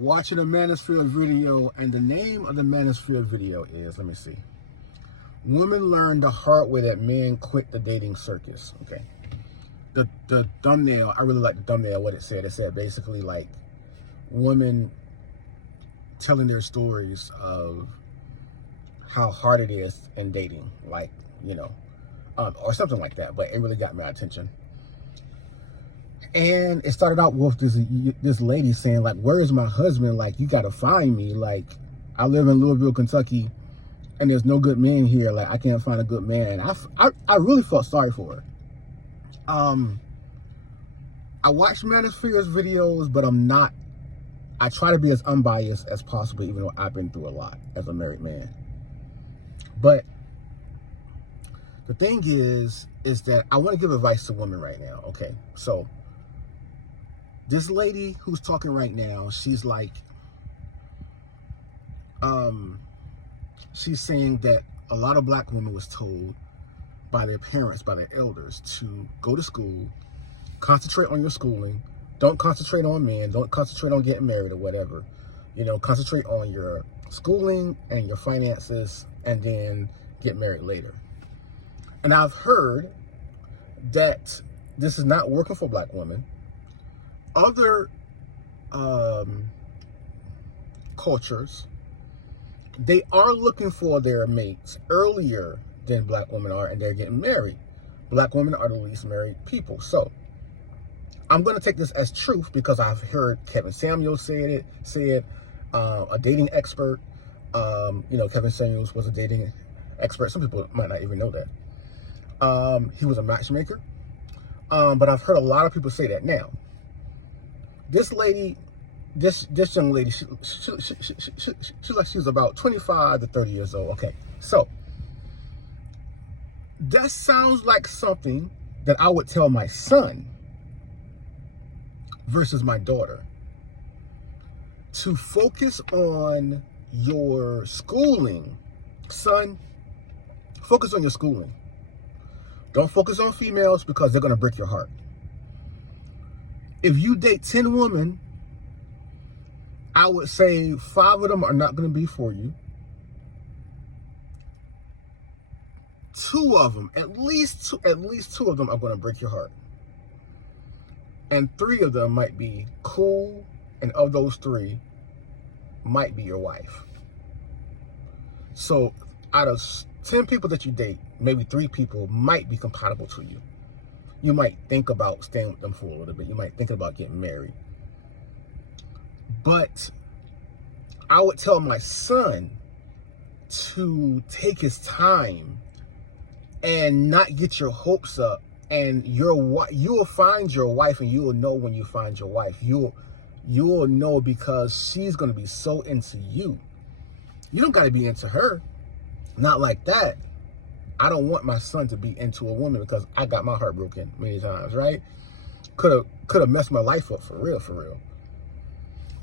watching a Manosphere video, and the name of the Manosphere video is, let me see, Women Learn the Hard Way That Men Quit the Dating Circus. Okay. The thumbnail, I really like the thumbnail, what it said. It said basically like women telling their stories of how hard it is in dating, like, you know, or something like that, but it really got my attention. And it started out with this lady saying, like, where is my husband? Like, you got to find me. Like, I live in Louisville, Kentucky, and there's no good men here. Like, I can't find a good man. And I really felt sorry for her. I watch Manosphere's videos, but I try to be as unbiased as possible, even though I've been through a lot as a married man. But the thing is that I want to give advice to women right now. Okay, so this lady who's talking right now, she's like, she's saying that a lot of black women was told by their parents, by their elders, to go to school, concentrate on your schooling, don't concentrate on men, don't concentrate on getting married or whatever. You know, concentrate on your schooling and your finances, and then get married later. And I've heard that this is not working for black women. Other cultures, they are looking for their mates earlier than black women are, and they're getting married. Black women are the least married people. So I'm going to take this as truth because I've heard Kevin Samuels said a dating expert. You know, Kevin Samuels was a dating expert. Some people might not even know that. He was a matchmaker. But I've heard a lot of people say that. Now, this lady, this young lady, she was about 25 to 30 years old. Okay, so that sounds like something that I would tell my son versus my daughter. To focus on your schooling, son. Focus on your schooling. Don't focus on females because they're going to break your heart. If you date 10 women, I would say 5 of them are not going to be for you. 2 of them, at least two of them are going to break your heart. And 3 of them might be cool, and of those 3 might be your wife. So out of 10 people that you date, maybe 3 people might be compatible to you. You might think about staying with them for a little bit. You might think about getting married. But I would tell my son to take his time and not get your hopes up. And you will find your wife, and you will know when you find your wife. You will know because she's going to be so into you. You don't got to be into her. Not like that. I don't want my son to be into a woman because I got my heart broken many times, right? Could have messed my life up for real.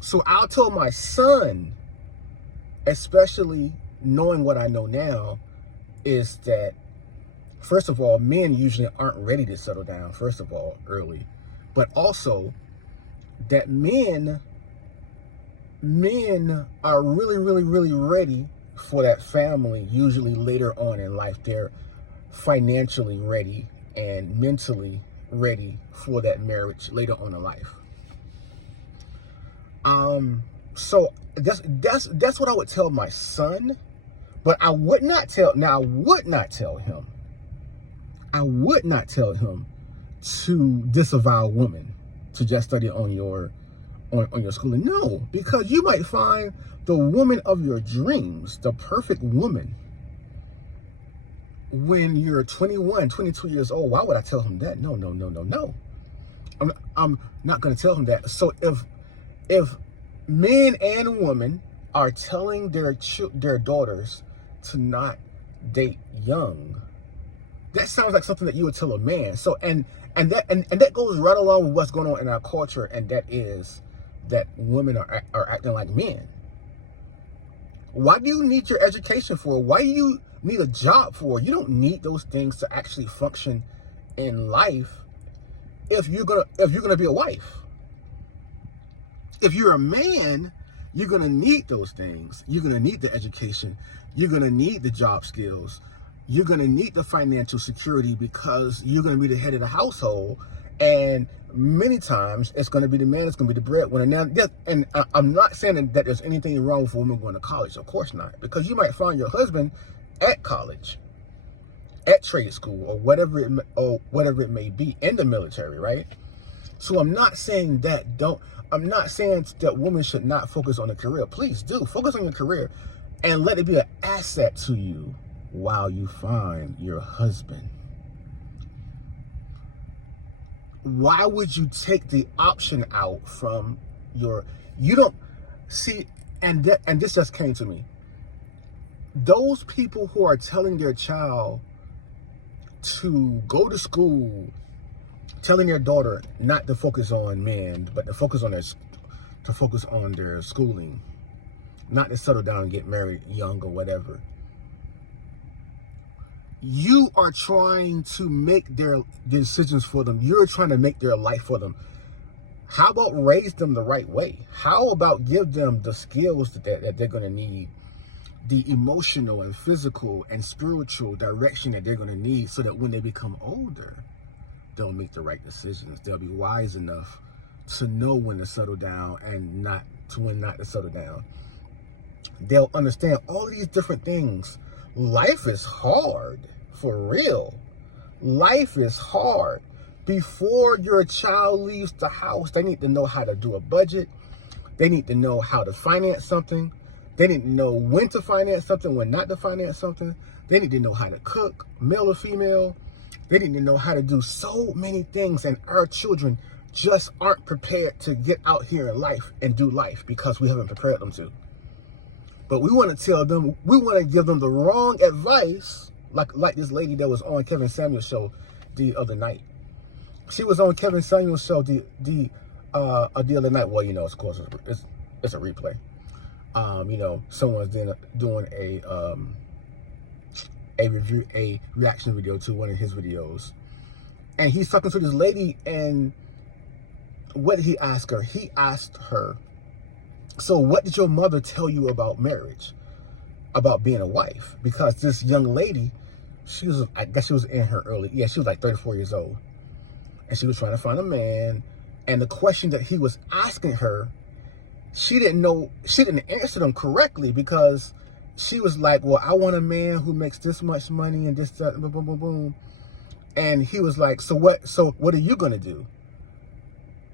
So I'll tell my son, especially knowing what I know now, is that, first of all, men usually aren't ready to settle down, first of all, early. But also that men are really ready for that family usually later on in life. They're financially ready and mentally ready for that marriage later on in life. So that's what I would tell my son, but I would not tell him to disavow women, to just study on your schooling. No, because you might find the woman of your dreams, the perfect woman, when you're 21, 22 years old. Why would I tell him that? No. I'm not going to tell him that. So if men and women are telling their daughters to not date young, that sounds like something that you would tell a man. So and that goes right along with what's going on in our culture, and that is that women are acting like men. Why do you need your education for? Why do you need a job for? You don't need those things to actually function in life if you're gonna be a wife. If you're a man, You're going to need those things. You're going to need the education. You're going to need the job skills. You're going to need the financial security because you're going to be the head of the household. And many times it's going to be the man that's going to be the breadwinner. Now, and I'm not saying that there's anything wrong with a woman going to college. Of course not. Because you might find your husband at college, at trade school, or whatever it may be, in the military, right? So I'm not saying that women should not focus on a career. Please do. Focus on your career and let it be an asset to you while you find your husband. Why would you take the option out from you don't see, and this just came to me. Those people who are telling their child to go to school, telling their daughter not to focus on men, but to focus on their schooling, not to settle down and get married young or whatever. You are trying to make their decisions for them. You're trying to make their life for them. How about raise them the right way? How about give them the skills that they're going to need, the emotional and physical and spiritual direction that they're going to need, so that when they become older, they'll make the right decisions. They'll be wise enough to know when to settle down and when not to settle down. They'll understand all of these different things. Life is hard, for real. Life is hard. Before your child leaves the house, they need to know how to do a budget. They need to know how to finance something. They need to know when to finance something, when not to finance something. They need to know how to cook, male or female. They need to know how to do so many things, and our children just aren't prepared to get out here in life and do life because we haven't prepared them to. But we want to tell them, we want to give them the wrong advice, like this lady that was on Kevin Samuel's show the other night. She was on Kevin Samuel's show the other night. Well, of course, it's a replay. Someone's doing a reaction video to one of his videos, and he's talking to this lady, and what did he ask her? He asked her, so what did your mother tell you about marriage, about being a wife? Because this young lady, I guess she was in her she was like 34 years old, and she was trying to find a man, and the question that he was asking her, she didn't answer them correctly, because she was like, well, I want a man who makes this much money and this, that, boom, boom, boom, boom. And he was like, so what are you going to do?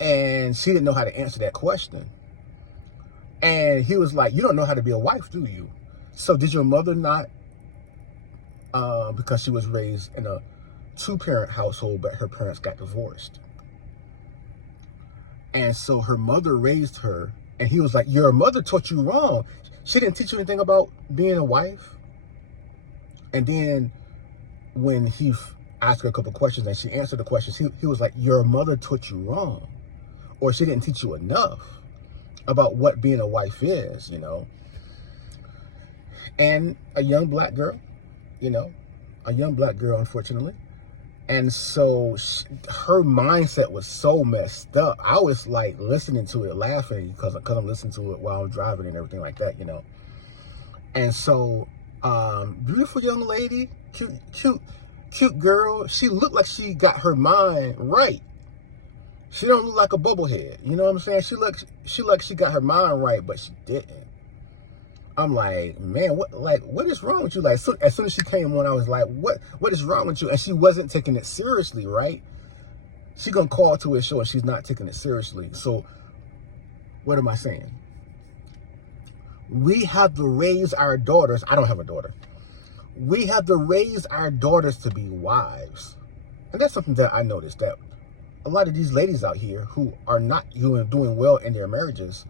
And she didn't know how to answer that question. And he was like, you don't know how to be a wife, do you? So did your mother not, because she was raised in a 2-parent household, but her parents got divorced. And so her mother raised her, and he was like, your mother taught you wrong. She didn't teach you anything about being a wife. And then when he asked her a couple questions and she answered the questions, he was like, your mother taught you wrong. Or she didn't teach you enough about what being a wife is, And a young black girl, unfortunately. And so her mindset was so messed up. I was like listening to it, laughing, because I'm listening to it while I'm driving and everything like that, And so, beautiful young lady, cute girl. She looked like she got her mind right. She don't look like a bubblehead. You know what I'm saying? She looked she got her mind right, but she didn't. I'm like, man, what is wrong with you? Like, so, as soon as she came on, I was like, what is wrong with you? And she wasn't taking it seriously, right? She gonna call to a show and she's not taking it seriously. So, what am I saying? We have to raise our daughters. I don't have a daughter. We have to raise our daughters to be wives. And that's something that I noticed, that a lot of these ladies out here who are not doing well in their marriages,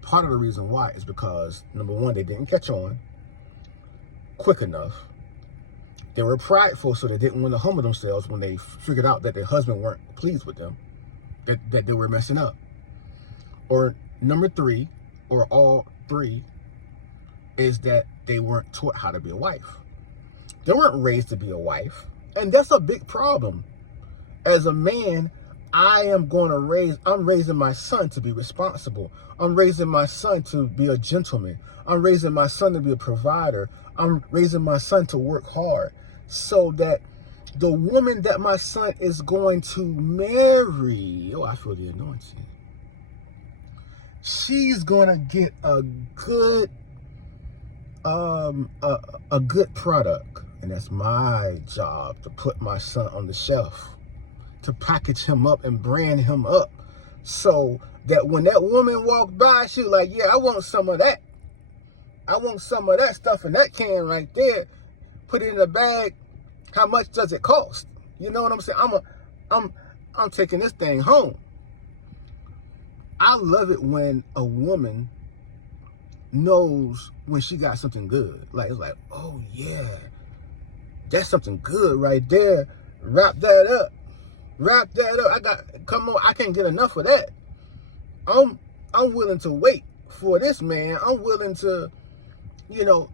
part of the reason why is because, number one, they didn't catch on quick enough. They were prideful, so they didn't want to humble themselves when they figured out that their husband weren't pleased with them, that they were messing up. Or number three, or all three, is that they weren't taught how to be a wife. They weren't raised to be a wife. And that's a big problem. As a man, I'm raising my son to be responsible. I'm raising my son to be a gentleman. I'm raising my son to be a provider. I'm raising my son to work hard so that the woman that my son is going to marry, oh, I feel the anointing. She's going to get a good product. And that's my job, to put my son on the shelf, to package him up and brand him up, so that when that woman walked by, she was like, yeah, I want some of that. I want some of that stuff in that can right there. Put it in a bag. How much does it cost? You know what I'm saying? I'm taking this thing home. I love it when a woman knows when she got something good. Like, it's like, oh yeah, that's something good right there. Wrap that up. Wrap that up. Come on, I can't get enough of that. I'm willing to wait for this man. I'm willing to,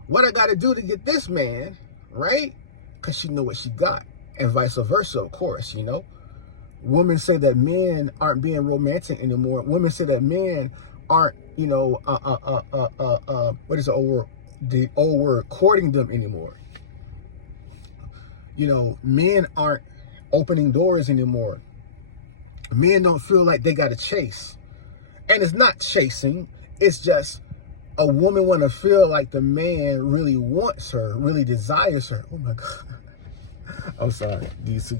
what I got to do to get this man, right? Because she know what she got, and vice versa, of course, Women say that men aren't being romantic anymore. Women say that men aren't, what is the old word, courting them anymore. Men aren't opening doors anymore. Men don't feel like they got to chase. And it's not chasing. It's just a woman want to feel like the man really wants her, really desires her. Oh my God. I'm sorry. These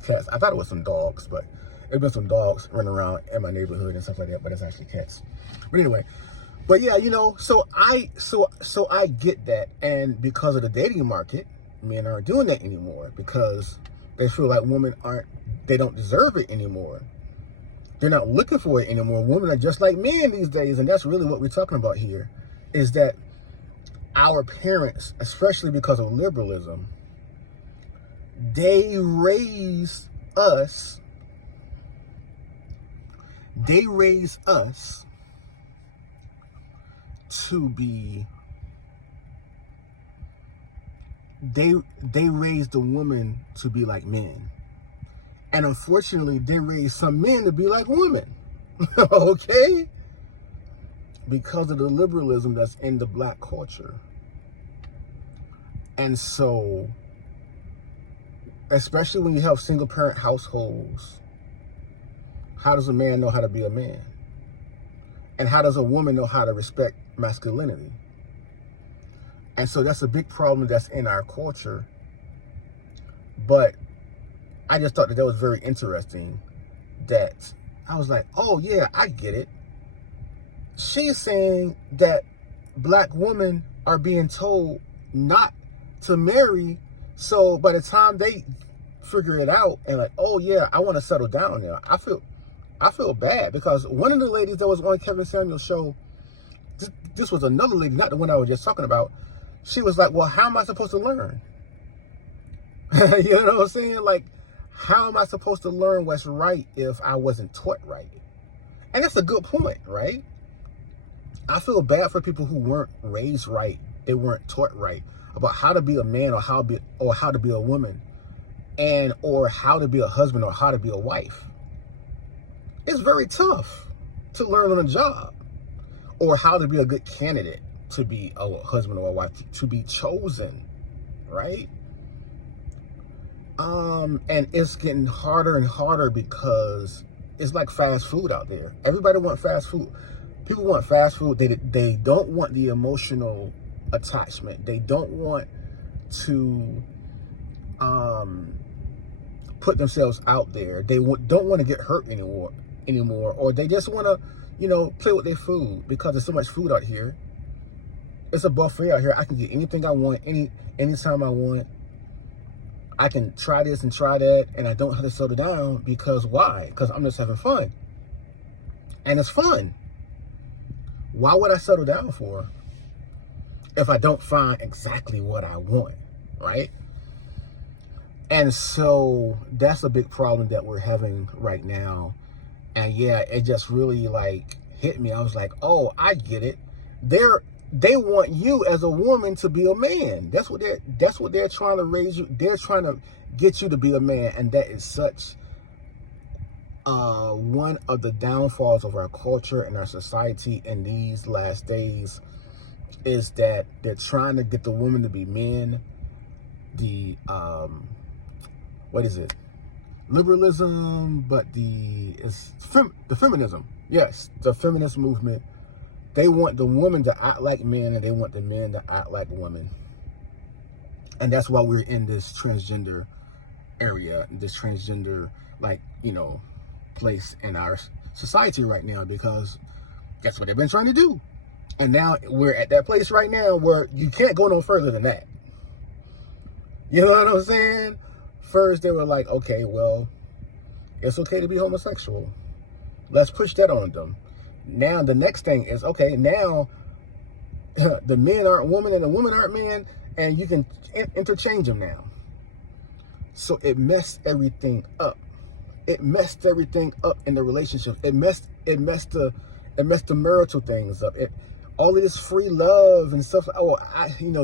cats. I thought it was some dogs, but there's been some dogs running around in my neighborhood and stuff like that, but it's actually cats. But anyway, yeah, so I get that. And because of the dating market, men aren't doing that anymore because they feel like women they don't deserve it anymore. They're not looking for it anymore. Women are just like men these days. And that's really what we're talking about here, is that our parents, especially because of liberalism, they raise us to be, they raise the woman to be like men. And unfortunately, they raise some men to be like women. Okay? Because of the liberalism that's in the black culture. And so, especially when you have single parent households, how does a man know how to be a man? And how does a woman know how to respect masculinity? And so that's a big problem that's in our culture. But I just thought that was very interesting, that I was like, oh yeah, I get it. She's saying that black women are being told not to marry. So by the time they figure it out and like, oh yeah, I want to settle down now, I feel bad, because one of the ladies that was on Kevin Samuel's show, this was another lady, not the one I was just talking about. She was like, well, how am I supposed to learn? You know what I'm saying? Like, how am I supposed to learn what's right if I wasn't taught right? And that's a good point, right? I feel bad for people who weren't raised right. They weren't taught right about how to be a man, or how to be a woman, or how to be a husband, or how to be a wife. It's very tough to learn on a job, or how to be a good candidate to be a husband or a wife, to be chosen, right? And it's getting harder and harder because it's like fast food out there. Everybody wants fast food. People want fast food. They don't want the emotional attachment. They don't want to put themselves out there. They don't want to get hurt anymore, or they just want to, play with their food because there's so much food out here. It's a buffet out here. I can get anything I want, anytime I want. I can try this and try that, and I don't have to settle down. Because why? Because I'm just having fun. And it's fun. Why would I settle down for if I don't find exactly what I want, right? And so that's a big problem that we're having right now. And yeah, it just really like hit me. I was like, oh, I get it. They want you as a woman to be a man. That's what they're trying to raise you. They're trying to get you to be a man, and that is such one of the downfalls of our culture and our society in these last days is that they're trying to get the women to be men. The what is it? Liberalism, but the feminism. Yes, the feminist movement. They want the women to act like men, and they want the men to act like women. And that's why we're in this transgender area, this transgender, like, place in our society right now, because that's what they've been trying to do. And now we're at that place right now where you can't go no further than that. You know what I'm saying? First, they were like, okay, well, it's okay to be homosexual. Let's push that on them. Now, the next thing is, okay, now the men aren't women and the women aren't men, and you can interchange them now. So it messed everything up. It messed everything up in the relationship. It messed the marital things up. All of this free love and stuff. Oh,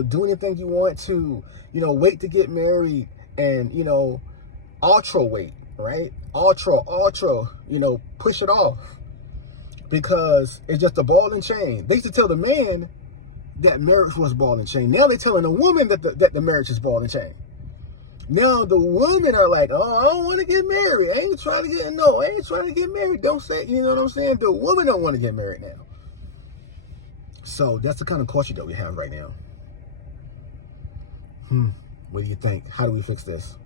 do anything you want to. Wait to get married, and ultra wait, right? Ultra. Push it off, because it's just a ball and chain. They used to tell the man that marriage was ball and chain. Now they're telling the woman that the marriage is ball and chain. Now the women are like, oh, I don't want to get married. I ain't trying to get married. Don't say, you know what I'm saying? The woman don't want to get married now. So that's the kind of culture that we have right now. What do you think? How do we fix this?